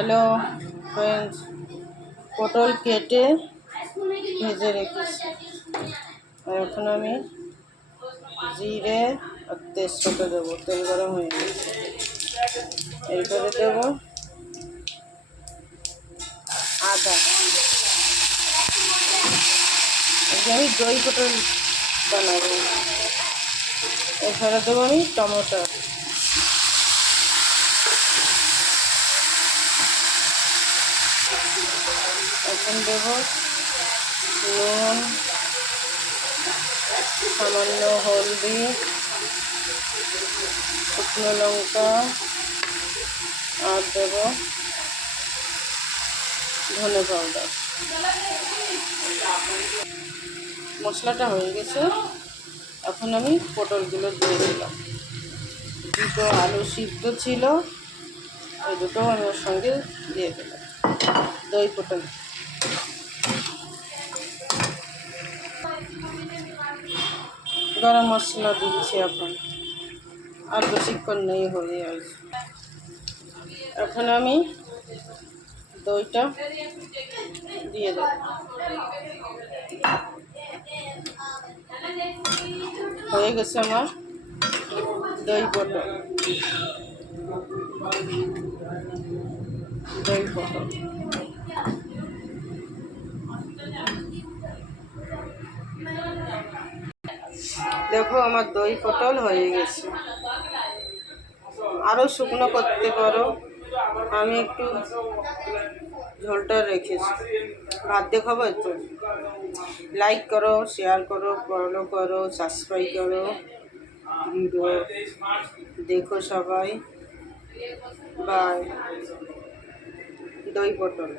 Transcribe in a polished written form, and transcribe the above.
Hello friends, পটল কেটে ভেজে রেখেছি। আর এখন আমি জিরে আর তেজপাতা দেবো। তেল গরম হয়ে গেছে, এরপরে দেবো আদা। আমি দই পটল বানাবো। এরপরে দেবো আমি টমেটো। এখন দেবো নুন, সামান্য হলদি, শুকনো লঙ্কা, আর দেবো ধনে পাউডার। মশলাটা হয়ে গেছে, এখন আমি পটলগুলো দিয়ে দিলাম। দুটো আলু সিদ্ধ ছিল, ওই দুটো আমি ওর সঙ্গে দিয়ে দিলাম। দই পটল গরম মশলা দিচ্ছি এখন, আর বেশিক্ষণ নেই, হয়ে আসবে। এখন আমি দইটা দিয়ে দেব। হয়ে গেছে আমার দই পটল। দেখো আমার দই পটল হয়ে গেছে। আরও শুকনো করতে পারো, আমি একটু ঝোলটা রেখেছি। ভাত দিয়ে খাবো তো। লাইক করো, শেয়ার করো, ফলো করো, সাবস্ক্রাইব করো, ভিডিও দেখো সবাই। বাই। দই পটল।